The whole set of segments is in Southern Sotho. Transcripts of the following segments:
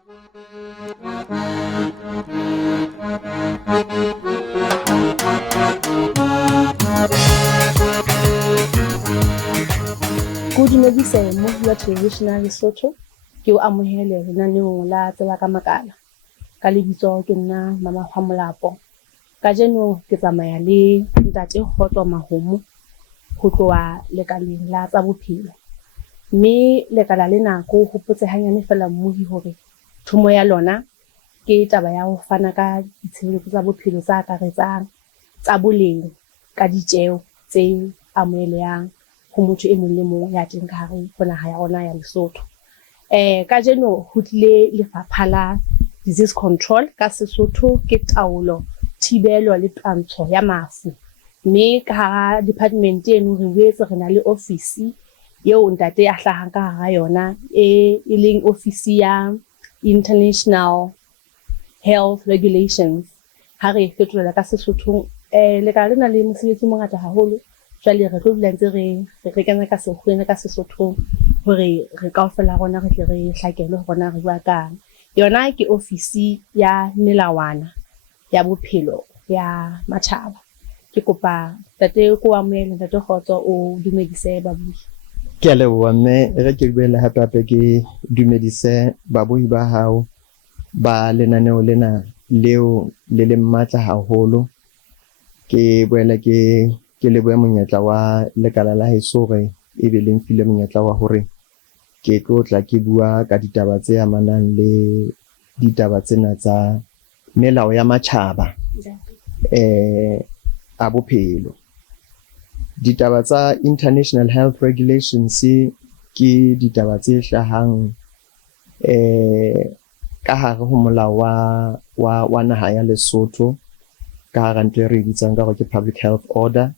Go dumedise mo ya traditional Lesotho ke o amohele lenaneong la tsela ka makala ka lebitso ke nna Mama Kgwamolapo. Kajeno ke tsamaya le Ntate Kgotso Mahomo ho tloha lekaleng la tsa bophelo, mme lekala lena ko hopotse hanyane fela mmohi hore thumo ya lona ke taba ya ho fana ka ditshebeletso tsa bophelo tsa akaretsang tsa boleng ka ditjeo tse amohelehang ho motho e mong le mong ya teng ka hare ho naha ya rona ya Lesotho. Kajeno ho tlile lefapha la disease control, ka Sesotho ke taolo, thibelo le twantsho ya mafu, mme ka hara department eno re boetse re na le ofisi eo ntate a hlahang ka hara yona e leng ofisi ya International Health Regulations. Ha re fetolela ka Sesothong, lekala lena le mosebetsi mongata haholo. Jwale re tlo dula ntse re kena ka sekgweng ka Sesothong hore re kaofela rona re tle re hlakele hore re bua kang. Yona ke ofisi ya melawana ya bophelo ya matjhaba. Ke kopa tate ko amohele, Ntate Kgotso, o dumedise babui. Ke a leboha mme, re ke boele hape ke dumedise babui ba hao ba lenaneo lena leo le leng matla haholo. Ke boele ke lebohe monyetla wa lekala la heso hore e be leng file monyetla wa hore ke tlo tla ke bua ka ditaba tse amanang le ditaba tsena tsa melao ya matjhaba a bophelo. Ditaba tsa International Health Regulations ke ditaba tse hlahang ka hare ho molao wa naha ya Lesotho, ka hara ntho e re bitsang ka hore ke Public Health Order.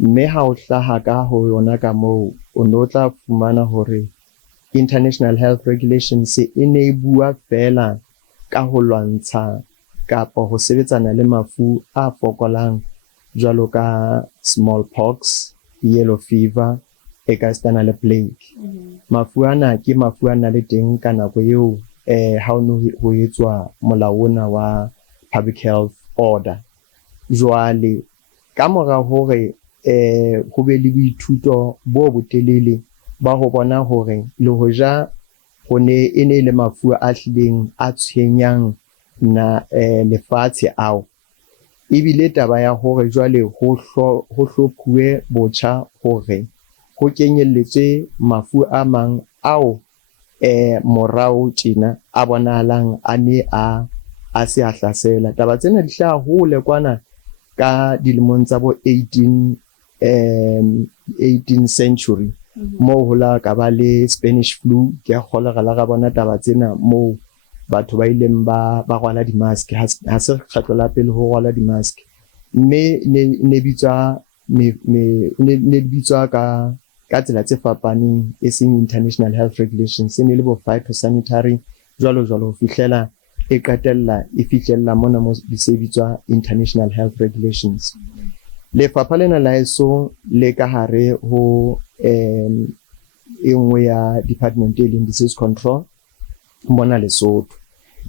Mme ha o hlaha ka ho yona ka moo, o no tla fumana hore International Health Regulations e ne e bua fela ka ho lwantsha kapa ho sebetsana le mafu a fokolang jwalo ka smallpox, yellow fever, ekastana le plague. Mafu ana ke mafu a nang le teng ka nako eo ha o no ho etswa molao ona wa Public Health Order. Jwale ka mora hore ho be le boithuto bo botelele ba ho bona hore le hoja ho ne e ne le mafu a hlileng a tshwenyang na lefatshe ao, ebile taba ya hore jwale ho hlophuwe botjha hore ho kenyelletswe mafu a mang ao morao tjena a bonahalang a ne a se a hlasela. Taba tsena di hlaha hole kwana ka dilemong tsa bo 18th century, moo ho la ka ba le Spanish flu. Ke a kgola ra bona taba tsena moo batho ba ileng ba rwala di-mask, ha se kgetlo la pele ho rwala di-mask, mme ne bitswa ka tsela tse fapaneng, e seng International Health Regulations, ne le bo phytosanitary jwalo ho fihlela e qetella e fihlella mona mo di se bitswa International Health Regulations. Lefapha lena la heso le ka hare ho e nngwe ya department e leng disease control mona Lesotho.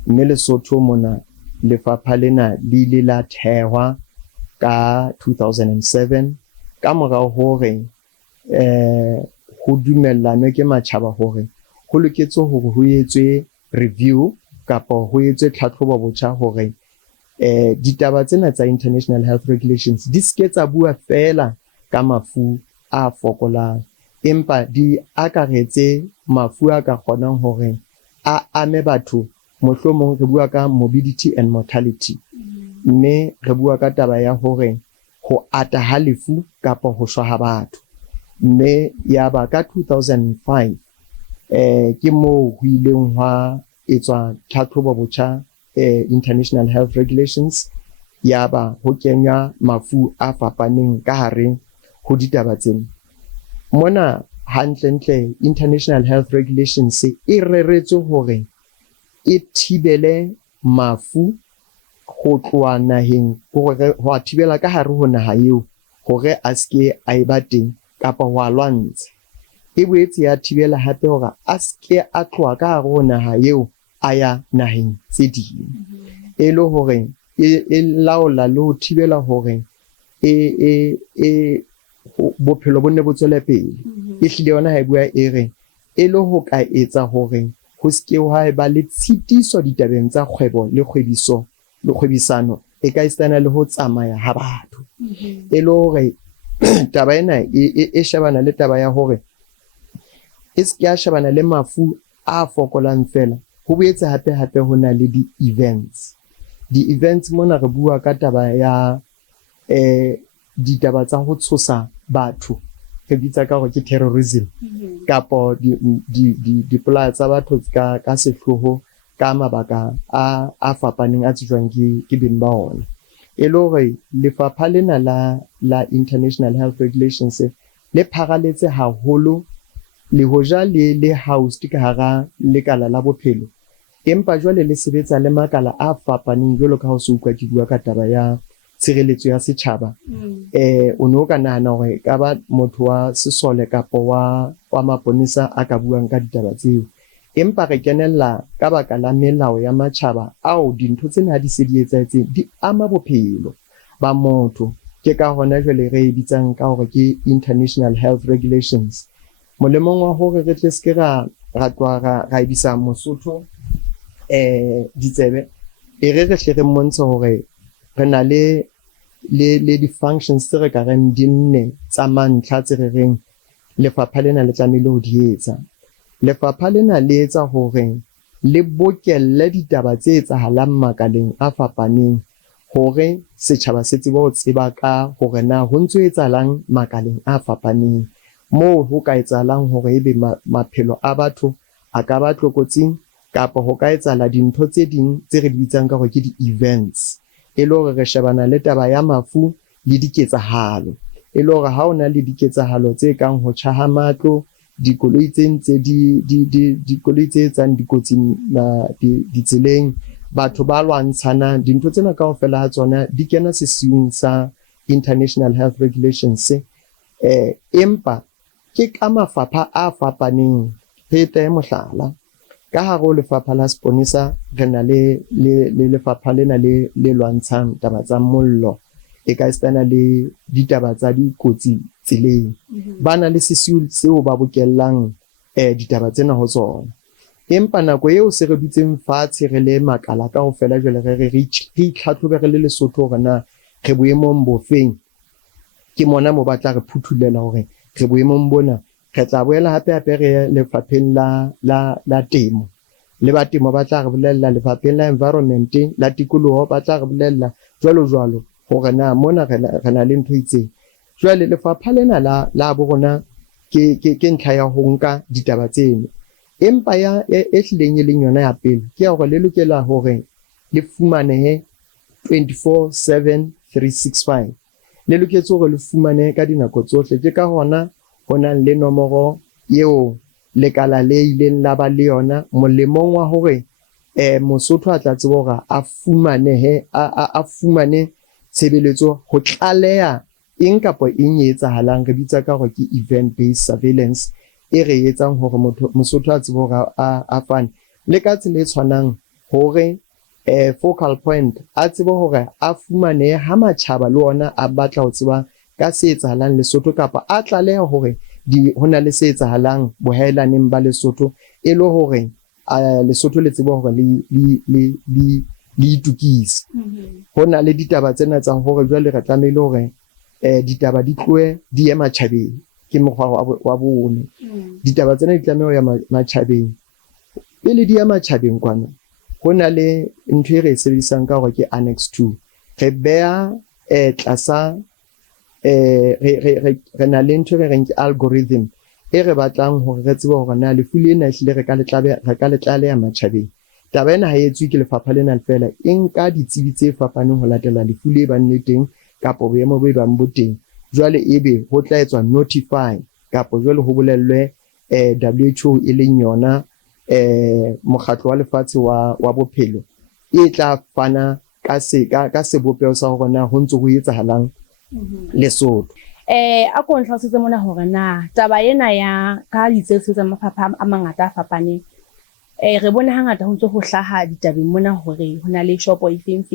Mme Lesotho mona lefapha lena le ile la thehwa ka 2007 ka morao hore ho dumellane ke matjhaba hore ho loketse hore ho etswe review kapa ho etswe tlhatlhobo botjha hore ditaba tsena tsa International Health Regulations di ske tsa bua fela ka mafu a fokolang, empa di akaretse mafu a ka kgonang hore a ame batho. Mohlomong re bua ka morbidity and mortality, mme re bua ka taba ya hore ho ata ha lefu kapa ho shwa ha batho. Mme ya ba ka 2005 ke moo ho ileng hwa etswa tlhatlhobo botjha International Health Regulations, ya ba ho kenya mafu a fapaneng ka hare ho ditaba tsena. Mona hantle International Health Regulations e reretswe hore e thibele mafu ho tloha naheng, hore ho a thibela ka hare ho naha eo hore a ske a eba teng kapa ho a lwantsha. E boetse ya thibela hape hore a ske a tloha ka hare ho naha eo a ya naheng tse ding e le hore e laola le ho thibela hore bophelo bo ne bo tswele pele e hlile yona ha e bua e re e le ho ka etsa hore ho ske ha ba le tshitiso ditabeng tsa kgwebo le kgwebisano e ka istana le ho tsamaya ha batho e le hore taba ena e shebana le taba ya hore e se ya shebana le mafu a fokolang fela ho boetse hape ho na le di-events mona re bua ka taba ya ditaba tsa ho tshosa batho re bitsa ka hore ke terrorism kapo dipolaya tsa batho ka sehloho ka mabaka a fapaneng a tsejwang ke beng ba ona e le hore lefapha lena la International Health Regulations le pharaletse haholo le hoja le housed ka hara lekala la bophelo empa jwale le sebetsa le makala a fapaneng jwalo ka ho se utlwa ke bua ka taba ya tshireletso ya setjhaba o no ka nahana hore ka ba motho wa sesole kapo wa maponesa a ka buang ka ditaba tseo empa re kenella ka baka la melao ya matjhaba ao dintho tsena di se di etsahetseng di ama bophelo ba motho ke ka hona jwale re bitsang ka hore ke International Health Regulations molemong wa hore re tle se ra tloa ra ebisa Mosotho ditsebe e re hle re mmontshe hore re na le di-functions tse re ka reng di nne tsa mantlha tse re reng lefapha lena le tlamehile ho di etsa lefapha lena le etsa hore le bokelle ditaba tse etsahalang makaleng a fapaneng hore setjhaba se tsebe ho tseba ka hore na ho ntse etsahalang makaleng a fapaneng moo ho ka etsahalang hore ebe maphelo a batho a ka ba tlokotsing kapa ho ka etsahala dintho tse ding tse re di bitsang ka hore ke di-events e le hore re shebana le taba ya mafu le diketsahalo e le hore ha o na le diketsahalo tse kang ho tjhaha matlo dikoloi tse ntse dikoloi tse etsang dikotsing ditseleng batho ba lwantshana dintho tsena kaofela ha tsona di kena sesiung sa International Health Regulations empa ke ka mafapha a fapaneng re tle mohlala ka hare ho lefapha la Sponisa re na le lefapha lena le lwantshang taba tsa mollo e ka istana le ditaba tsa dikotsi tseleng ba na le sesiu seo ba bokellang ditaba tsena ho tsona empa nako eo se re dutseng fatshe re le makala kaofela jwale re itlhatlhobe re le Lesotho hore na re boemong bofeng ke mona mo batla re phuthulela hore re boemong bona re tla boela hape re lefapheng la temo le ba temo ba tla re bolella lefapheng la environment la tikoloho ba tla re bolella jwalo hore na mona re na le ntho itseng jwale lefapha lena la bo rona ke ntlha ya ho nka ditaba tseno empa e hlileng e leng yona ya pele ke hore le lokela hore le fumanehe 24/7 365 le loketse hore le fumane ka dinako tsohle ke ka hona hona le nomoro eo lekala le ileng la ba le yona molemong wa hore Mosotho a tla tseba hore a fumane tshebeletso ho tlaleha eng kapa eng etsahalang re bitsa ka hore ke event based surveillance e re etsang hore Mosotho a tsebe hore a fane le ka tsela e tshwanang hore focal point a tsebe hore a fumane ha matjhaba le ona a batla ho tseba ka se etsahalang Lesotho kapa a tlaleha hore hona le se etsahalang bohaelaneng ba Lesotho e le hore Lesotho le tsebe hore le itukise hona le ditaba tsena tsa hore jwale re tlamehile hore ditaba di tloe di ye matjhabeng ke mokgwa wa bone ditaba tsena di tlameha ho ya matjhabeng pele di ya matjhabeng kwana hona le ntho e re sebedisang ka hore ke annex 2 re beha tlasa re na le ntho re reng ke algorithm e re batlang hore re tsebe hore na lefu lena ehlile re ka le tlaleha matjhabeng taba ena ha e etswe ke lefapha lena fela e nka ditsebi tse fapaneng ho latela lefu le bang le teng kapa boemo bo bang bo teng jwale ebe ho tla etswa notify kapa jwale ho bolellwe WHO e leng yona mokgatlo wa lefatshe wa bophelo e tla fana ka sebopeho sa hore na ho ntse ho etsahalang Lesotho a ko ntlhaositse mona hore na taba ena ya ka ditsebiso tsa mafapha a mangata a fapaneng Re bona hangata ho ntse ho hlaha ditabeng mona hore ho na le shopo e feng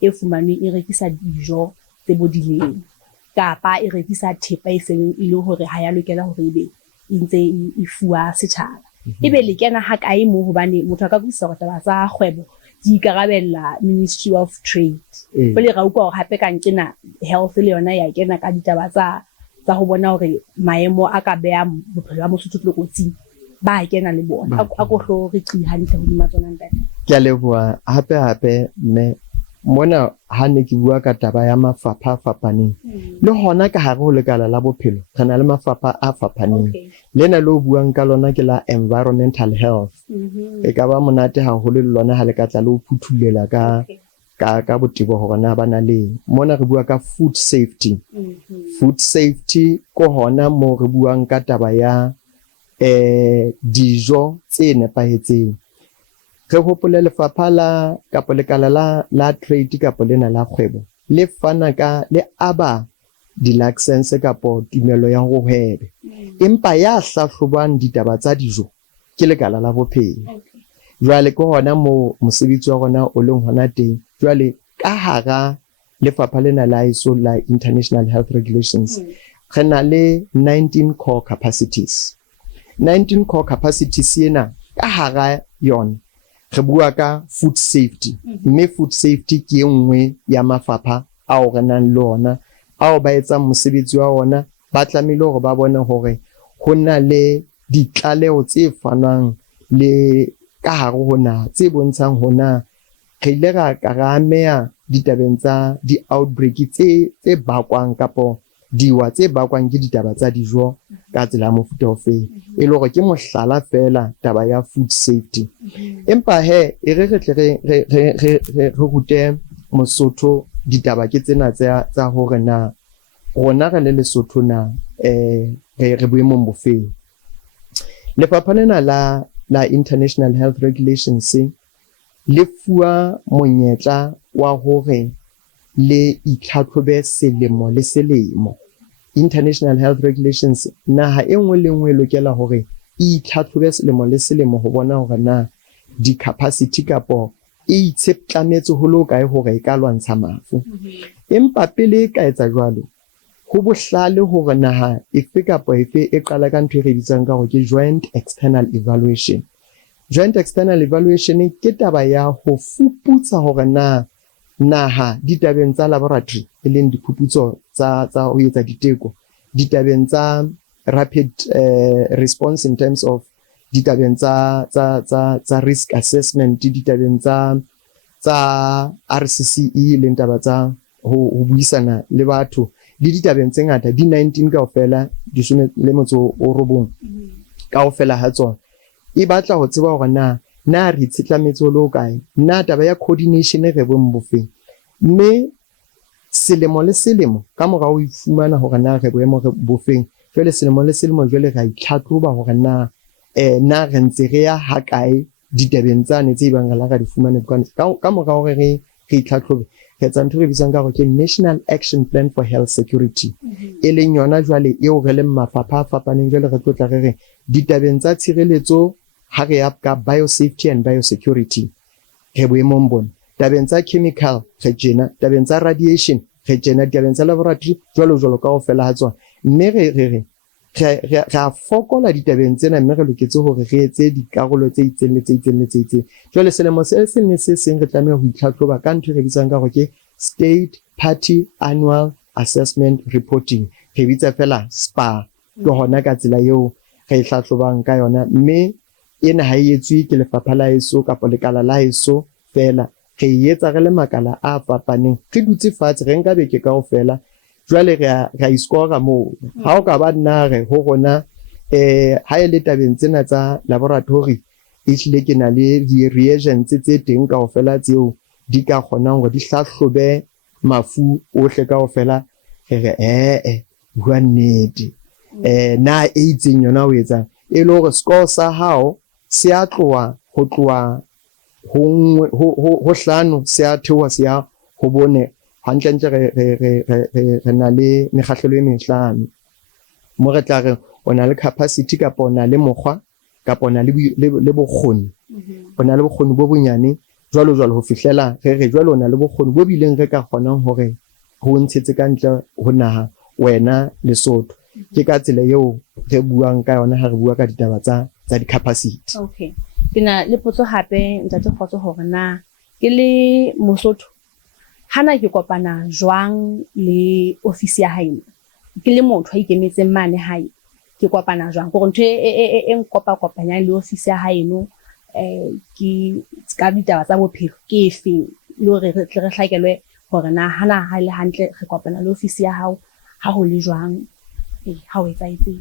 e fumanweng e rekisa dijo tse bodileng, kapa e rekisa thepa e seng e le hore ha ya lokela hore ebe e ntse e fuwa setjhaba. Ebe le kena ha kae moo, hobane motho a ka buisa hore taba tsa kgwebo di ikarabella Ministry of Trade. Jwale ra utlwa hore hape ka nkena health le yona ya kena ka ditaba tsa ho bona hore maemo a ka beha bophelo ba Mosotho tlokotsing, ba kena le bona. A ko hlo re qi hantle hodima tsona ntate. Ke a leboha hape mme mona ha ne ke bua ka taba ya mafapha a fapaneng, le hona ka hare ho lekala la bophelo re na le mafapha a fapaneng. Lena le o buang ka lona ke la environmental health. E ka ba monate haholo le lona ha le ka tla le o phuthulela ka botebo hore na ba na le mona re bua ka food safety. Food safety ko hona mo re buang ka taba ya dijo tse nepahetseng. Re hopole lefapha la kapa lekala la trade kapa lena la kgwebo le fana ka le aba di-license kapa tumelo ya ho hwebe, empa ya hlahlobang ditaba tsa dijo ke lekala la bophelo. Jwale ke hona mo mosebetsi wa rona o leng hona teng. Jwale ka hara lefapha lena la ISO la International Health Regulations re na le 19 core capacities. 19 core capacities ena ka hara yona re bua ka food safety, mme food safety ke nngwe ya mafapha ao re nang le ona, ao ba etsang mosebetsi wa ona. Ba tlamehile hore ba bone hore ho na le ditlaleho tse fanwang le ka hare ho naha tse bontshang hona re ile ra ameha ditabeng tsa di-outbreak tse bakwang kapo diwa tse bakwang ke ditaba tsa dijo ka tsela ya mofuta ofeng, e le hore ke mohlala fela taba ya food safety. Empa e re tle re rute Mosotho ditaba ke tsena tsa hore na rona re le Lesotho na re boemong bofeng. Lefapha lena la International Health Regulations le fuwa monyetla wa hore le itlhatlhobe selemo le selemo. International Health Regulations, naha e nngwe le nngwe e lokela hore e itlhatlhobe selemo le selemo ho bona hore na di-capacity kapo e itsheptlametse ho le kae hore e ka lwantsha mafu. Empa pele e ka etsa jwalo, ho bohlale hore naha efe kapa efe e qala ka ntho e re bitsang ka hore ke joint external evaluation. Joint external evaluation ke taba ya ho fuputsa hore na naha ditabeng tsa laboratory, e leng diphuputso tsa ho etsa diteko, ditabeng tsa rapid response in terms of ditabeng tsa risk assessment, ditabeng tsa RCCE le taba tsa ho buisana le batho, le ditabeng tse ngata di 19 kaofela, di 19 kaofela ha tsona. E batla ho tseba hore na re itsetlametse le ho kae, na taba ya coordination re boemo bofeng, mme selemo le selemo ka mora ho ifumana hore na re boemo bofeng, jwale selemo le selemo jwale ra itlhatlhoba hore na re ntse re ya ha kae ditabeng tsane tse bang ra di fumane ka mora hore re itlhatlhobe. Re etsa ntho re bitsang ka hore ke National Action Plan for Health Security, e leng yona jwale eo re leng mafapha a fapaneng jwale re tlotla re ditabeng tsa tshireletso ha re ya ka biosafety and biosecurity re boemong bona, tabeng tsa chemical re tjena, tabeng tsa radiation re tjena, tabeng tsa laboratory jwalo kaofela ha tsona. Mme re a fokola ditabeng tsena, mme re loketse hore re etse dikarolo tse itseng le tse itseng le tse itseng. Jwale selemo se seng le se seng re tlameha ho itlhatlhoba ka ntho re bitsang ka hore ke State Party Annual Assessment Reporting, re bitsa fela SPA. Ke hona ka tsela eo re ihlahlobang ka yona, mme ena ha e etswe ke lefapha la heso kapa lekala la heso fela, re etsa re le makala a fapaneng, re dutse fatshe re nka beke kaofela, jwale re iskora moo. Ha o ka ba nna re ho rona ha e le tabeng tsena tsa laboratory, e hlile ke na le di-reagents tse teng kaofela tseo di ka kgonang hore di hlahlobe mafu ohle kaofela, re bua nnete na e itseng yona o etsang, e le hore score sa hao se a tloha ho tloha ho hlano, se a theoha se ya ho bone. Hantle re na le mekgahlelo e mehlano mo re tla re o na le capacity kapa o na le mokgwa kapa ona le bokgoni ona le bokgoni bo bonyane jwalo ho fihlela re jwale ona le bokgoni bo bileng re ka kgonang hore ho ntshetse ka ntle ho naha wena Lesotho. Ke ka tsela eo re buang ka yona ha re bua ka ditaba tsa di-capacity. Okay, ke na le potso hape ntate Kgotso hore na ke le Mosotho hana ke kopana jwang le ofisi ya hae, ke le motho a ikemetseng mane hae ke kopana jwang gore ntho e kopanyang le ofisi ya hae no ke ka ditaba tsa bophelo ke efeng le hore re hlakelwe hore na hana ha le hantle re kopana le ofisi ya hao ha ho le jwang ha o etsa itseng.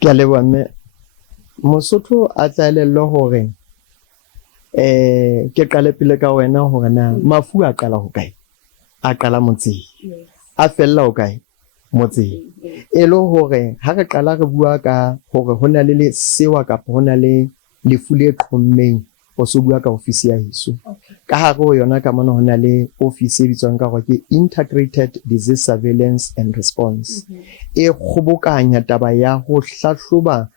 Ke a leboha mme. Mosotho a tlalello hore ke qale pele ka wena hore na mafu a qala ho kae, a qala motseng, a fella ho kae motseng. E le hore ha re qala re bua ka hore hona le sewa kapa hona le lefu le qhommeng o so bua ka ofisi ya heso. Ka hare ho yona ka mona hona le ofisi e bitswang ka hore ke Integrated Disease Surveillance and Response. E kgobokanya taba ya ho hlahloba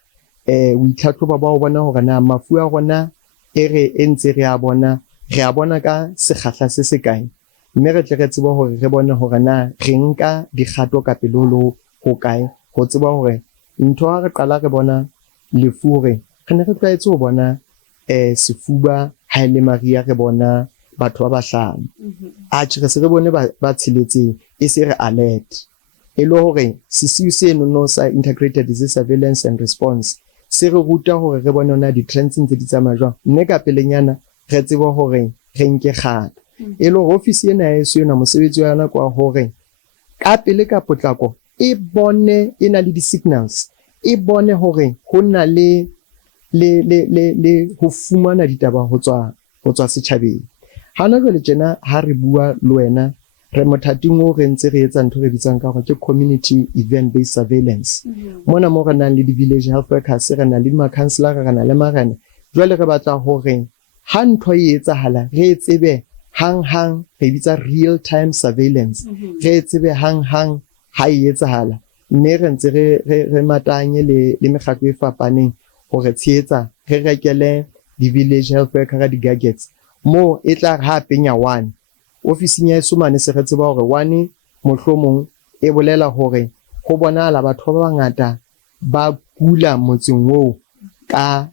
o itlhatlhoba ba ho bona hore na mafu a rona e ntse re a bona ka sekgahla se se kae, mme re tle re tseba hore re bone hore na re nka dikgato ka pele ho kae ho tseba hore ntho ha re qala re bona lefu hore re ne re tlwaetse ho bona sefuba ha ile Maria re bona batho ba bahlano a re se re bone ba tsheletseng e se re alert e le hore sesiu se no sa Integrated Disease Surveillance and Response se re ruta hore re bone ona di-trends tse di tsamaya jwang, mme ka pelenyana re tseba hore re nke kgato. E le hore ofisi ena ya eso yona mosebetsi wa yona kwa hore ka pele ka potlako e bone e na le di-signals, e bone hore ho na le ho fumana ditaba ho tswa setjhabeng. Hana jwale tjena ha re bua le wena re mothating o re ntse re etsa ntho re bitsang ka hore ke community event based surveillance. Mona mo re nang le di-village health workers, re na le ma-councillor, re na le marena. Jwale re batla hore ha ntho e etsahala re tsebe hang re bitsa real time surveillance, re tsebe hang ha e etsahala, mme re ntse re matanye le mekgatlo e fapaneng hore tshehetsa re rekele di-village health worker di-gadgets mo e tla re hape nya one ofising ya Esumane se re tseba hore one mohlomong e bolela hore ho bonahala batho ba bangata ba kula motseng oo ka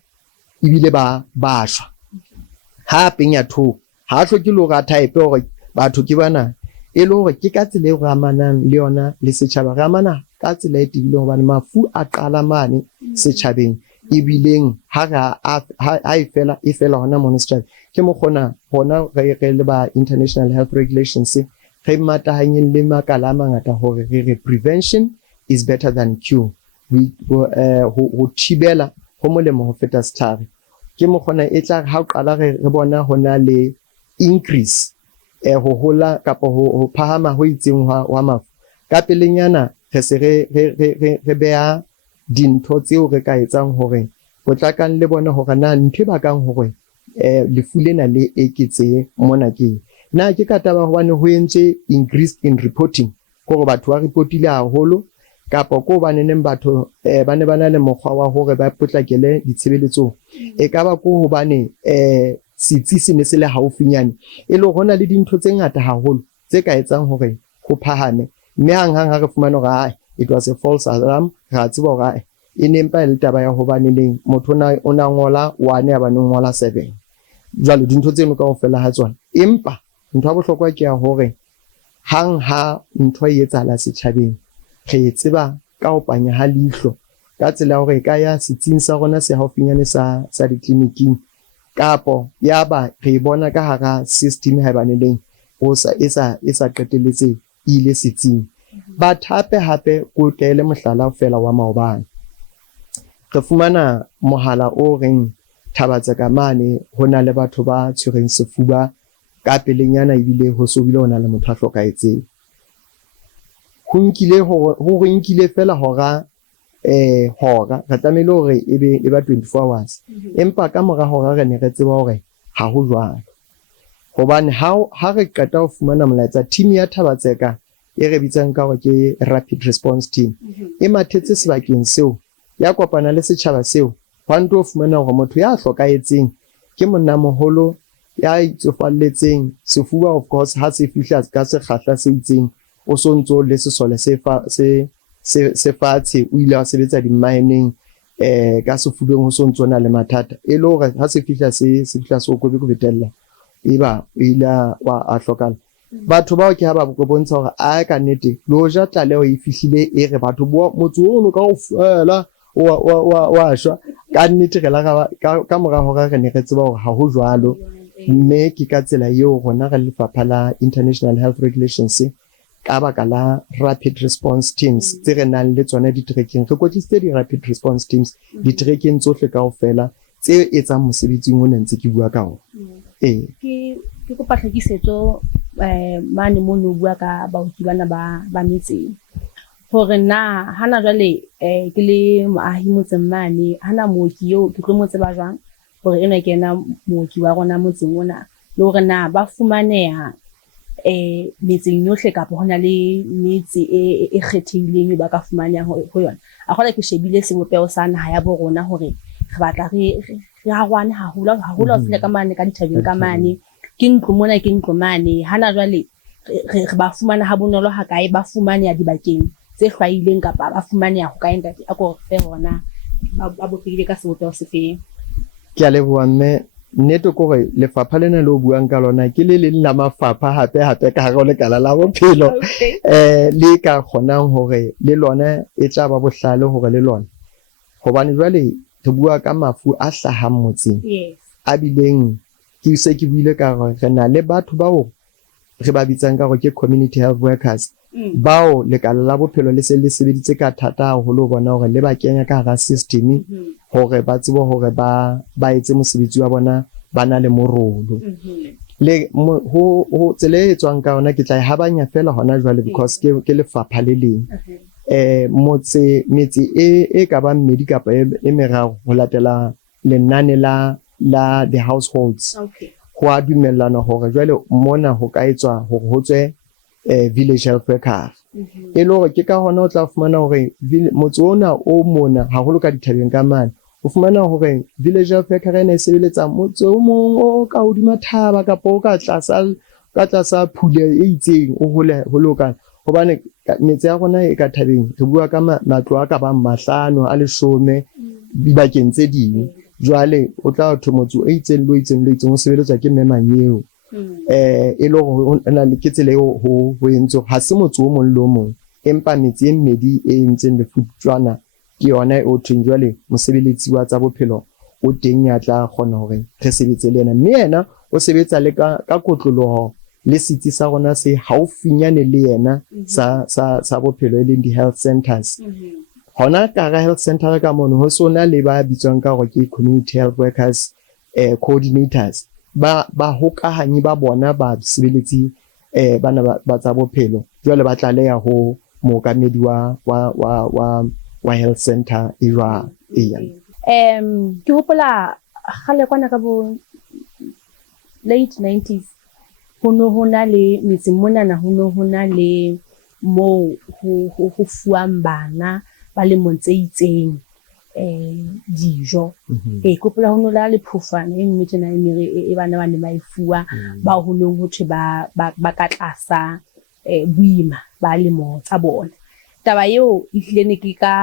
ibile ba shwa hape nya two ha hloke le hore a type hore batho ke bana e le hore ke ka tsela e re amanang le yona le setjhaba, re amana ka tsela e tibileng hobane mafu a qala mane setjhabeng ibileng ha e fela hona mona setjhabeng. Ke mo hona re le ba international health regulations re matahanyeng le makala a mangata hore re prevention is better than cure. Ho thibela ho molemo ho feta setlhare. Ke mo hona e tla ha o qala re bona hona le increase ho hola kapa ho phahama ho itseng wa mafu ka pelenyana re se re beha dintho tseo re ka etsang hore potlakang le bona hore na ntho ba kang hore lefu lena le eketse mona ke na ke ka taba hobane ho entse increase in reporting gore batho ba reportile haholo kapa ko ba neneng batho ba ne bana le mokgwa wa hore ba potlakele ditshebeletso e ka ba ko hobane sitsi se ne se le haufinyane e le hona le dintho tse ngata haholo tse ka etsang hore ho phahame, mme hang ha re fumana hore it was a false alarm, ra tseba hore e nempa le taba ya hobane leng motho o na ngola 1 ya bana ngola 7 jwale dintho tseno kaofela ha tsona. Empa ntho ya bohlokwa ke ya hore hang ha ntho e etsahala setjhabeng re e tseba ka ho panya ha leihlo ka tsela ya hore e ka ya setsing sa rona se haufinyane sa ditleliniking kapo ya ba re bona ka hara system ha bane leng o sa qetelletse ile setsing. But hape ko tlele mohlala fela wa maobane re fumana mohala o reng Thabatse ka mane hona le batho ba tshwereng sefuba ka pelenyana ebile ho so bile hona le motho a hlokaetseng. Ho nkile fela hora re tlamehile hore e ba 24 hours, empa ka mora hora re ne re tseba hore ha ho jwalo hobane ha re qeta ho fumana molaetsa team ya Thabatseka e re bitsang ka hore ke rapid response team e mathetse sebakeng seo ya kopana le setjhaba seo hwanto fumana hore motho ya hlokaetseng ke monnamoholo ya itsofalletseng sefuba of course ha se fihla ka sekgahla se itseng o so ntso le sesole se fatshe o ile a sebetsa di-mining ka sefubeng ho so ntso na le mathata e le hore ha se fihla se kobe betella eba o ile a hlokana batho bao ke ha ba bontsha hore a ka nnete lo ja tlaleho e fihlile e re batho bo motho ono ka ofela wa shwa ka nnete re la ka mora hore re ne re tseba hore ha ho jwalo mme ke ka tsela eo rona re lefapha la International Health Regulations ka baka la rapid response teams tse re nang le tsona di-tracking re kwetlisitse di-rapid response teams di-tracking tsohle kaofela tse etsang mosebetsing ona ntse ke bua ka ona ke kopa tlhakisetso mane mo no bua ka baoki bana ba metseng hore na hana jwale ke le moahi motseng mane hana mooki yo ke tlo mo tseba jwang hore ena ke ena mooki wa rona motseng ona le hore na ba fumaneha metseng yohle kapa hona le metse e kgethehileng ba ka fumaneha ho yona a kgola ke shebile sebopeo sa naha ya bo rona hore re batla re arwane haholo ho fela ka mane ka dithabeng ka mane ke ntlo mona ke ntlo mane hana jwale re ba fumana ha bonolo ha kae ba fumaneha dibakeng tse hlwaileng kapa ba fumaneha ho kae ntate a ko fe hona ba bopile ka sebopeo se feng ke a leboha mme nnete ko re lefapha lena le o buang ka lona ke le leng la mafapha hape ka hare ho lekala la bophelo le ka kgonang hore le lona e tla ba bohlale hore le lona hobane jwale re bua ka mafu a hlahang motseng a bileng ke se ke buile ka re na le batho bao re ba bitsang ka gore ke community health workers bao lekala la bophelo le se le sebeditse ka thata haholo bona hore le ba kenya ka hara system hore ba tsebo hore ba etse mosebetsi wa bona ba na le morolo le ho tsele etswang ka ona ke tla ha banya fela hona jwale because ke lefapha le leng metse e ka ba mmedi kapa e meraro ho latela lenane la the households ho a dumellana hore jwale mona ho ka etswa hore ho tswe village health worker e le hore ke ka hona o tla fumana hore motse ona o mona haholo ka dithabeng ka mane o fumana hore village health worker ena e sebeletsa motse o mong o ka hodima thaba kapa o ka tlasa phule e itseng o ho lokana hobane metse ya rona e ka thabeng re bua ka matlo a ka bang 5 a 10 dibakeng tse ding jwale o tla thomotso e itseng lo itseng o sebeletswa ke memanyeo e le hore ona le ke tsele ho entse ha se motse o mong le o mong empa metse e mmedi e entseng lefutswana ke yona o thweng jwale mosebeletsi wa tsa bophelo o teng ya tla kgona hore re sebetse le yena mme yena o sebetsa le ka kotloloho le sitsi sa rona se haufinyane le yena sa bophelo e leng di-health centers hona ka ga health center ka mono ho sona le ba bitswang ka gore ke community health workers coordinators ba hokahanyi ba bona ba sebeletsi bana ba tsa bophelo jwale ba tlaleha ho mookamedi wa health center ira ke hopola gale kwana ka bo late 90s ho na le metse mona na ho na le mo ho fuang bana ba le montse itseng dijo kopola ho la le phofana e nngwe tsena e bana ba ne ba ifua ba ho neng ho thwe ba ka tlasa boima ba le mo tsa bona taba eo e hlile ne ke ka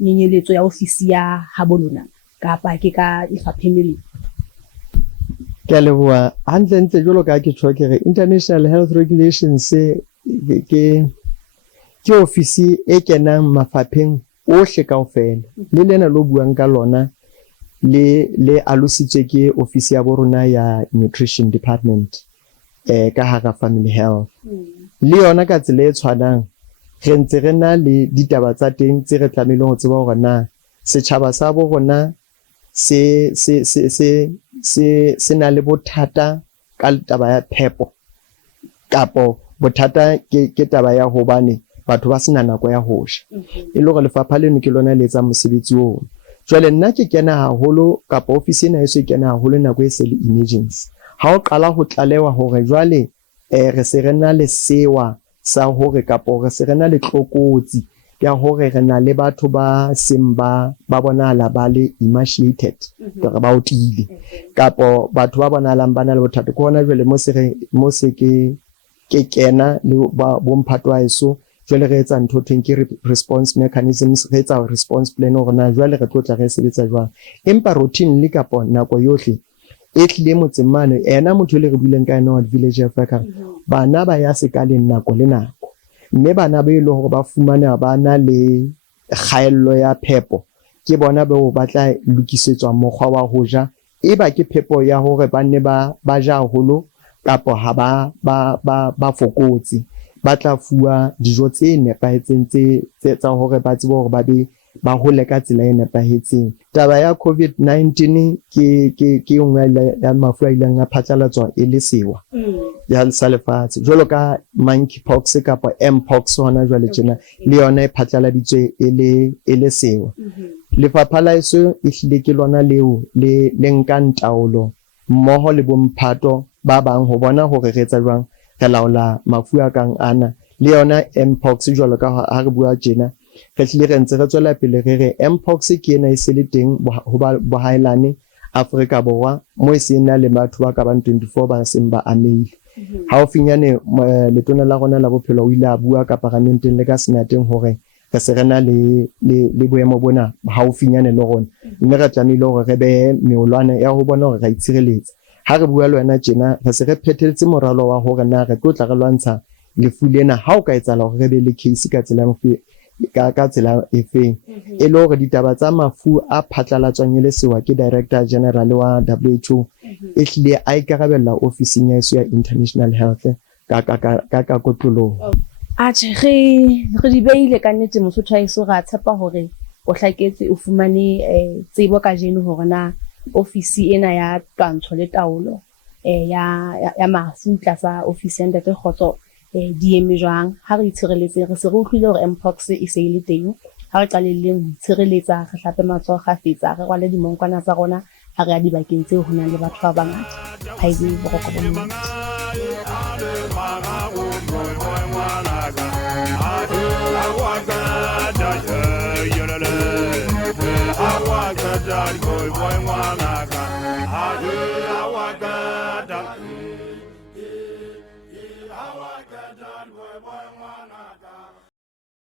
nyenyeletso ya ofisi ya habolona kapa ke ka lefapheng le ke leboa hantle jolo ka ke tshwa ke re International Health Regulations ke ofisi e kenang mafapheng ohle kaofela le lena lo buang ka lona le alositswe ke ofisi ya borona ya nutrition department ka hara family health le yona ka tsela e tshwanang re ntse re na le ditaba tsa teng tse re tlamehile ho tseba hore na setjhaba sa borona se na le bothata ka taba ya phepo kapo bothata ke taba ya hobane batho ba sena nako ya ho ja e le gore lefapha leno ke lona le etsa mosebetsi o jwale nna ke kena haholo kapa ofisi ena e se kena haholo nako e se le emergency ha o qala ho tlalewa hore jwale re se re na le sewa sa hore kapa re se re na le tlokotsi ke hore re na le batho ba seng ba bonahala ba le emaciated ka ba otile kapo batho ba bonahalang ba na le bothata ke hona jwale mo se ke kena le bo mphato wa eso jwale re etsa ntho thweng ke response mechanisms re etsa response plan hore na jwale re tlotla re sebetsa jwang empa routine le kapo nako yohle e tlile motsemane ena motho le re buileng ka ena wa village ya Africa bana ba ya sekaleng nako le nako mme bana ba ile hore ba fumana ba na le kgaello ya phepo ke bona ba tla lokisetswa mokgwa wa ho ja eba ke phepo ya hore ba ne ba ja holo kapo ha ba fokotse ba tla fuwa dijo tse nepahetseng tse tsa hore ba tsebe hore ba hole ka tsela e nepahetseng taba ya COVID-19 ke ngwe ya mafu a ileng a phatlalatswa e le sewa ya sa lefatshe jwalo ka monkeypox kapa mpox hona jwale tjena le yona e phatlaladitswe e le sewa lefapha la eso e hlile ke lona leo le nkang taolo mmoho le bomphato ba bang ho bona hore re etsa jwang re laola mafu a kang ana le yona mpox jwalo ka ha re bua tjena re tlile re ntse re tswela pele re mpox ke ena e se le teng ho ba bohaelane Afrika Borwa mo e se na le batho ba ka bang 24 ba seng ba amehile ha o finyane letona la rona la bophelo o ile a bua ka parlamenteng le ka senateng hore re se rena le boemo bona ha o finyane le rona mme re tlamehile hore re be meolwana ya ho bona hore ra itshireletsa ha re bua le wena tjena re se re phetheletse moralo wa hore na re tlotla re lwantsha lefu lena ha o ka etsala hore re be le case ka tsela e feng e le hore ditaba tsa mafu a phatlalatswang le sewa ke Director General wa WHO e hlile a ikarabella ofising ya eso ya International Health ka kotloloho re di beile ka nnete Mosotho a eso ra tshepa hore o hlaketse o fumane tsebo ka jeno hore na ofisi ena ya twantsho le taolo ya mafu tlasa ofisi ya Ntate Kgotso di eme jwang ha re itshireletse re se re utlwile hore mpox e se ile teng ha re qalelleng ho itshireletsa re hlape matsoho kgafetsa re rwale dimonkwana tsa rona ha re ya dibakeng tseo ho nang le batho ba bangata ha e be boroko bo mongata I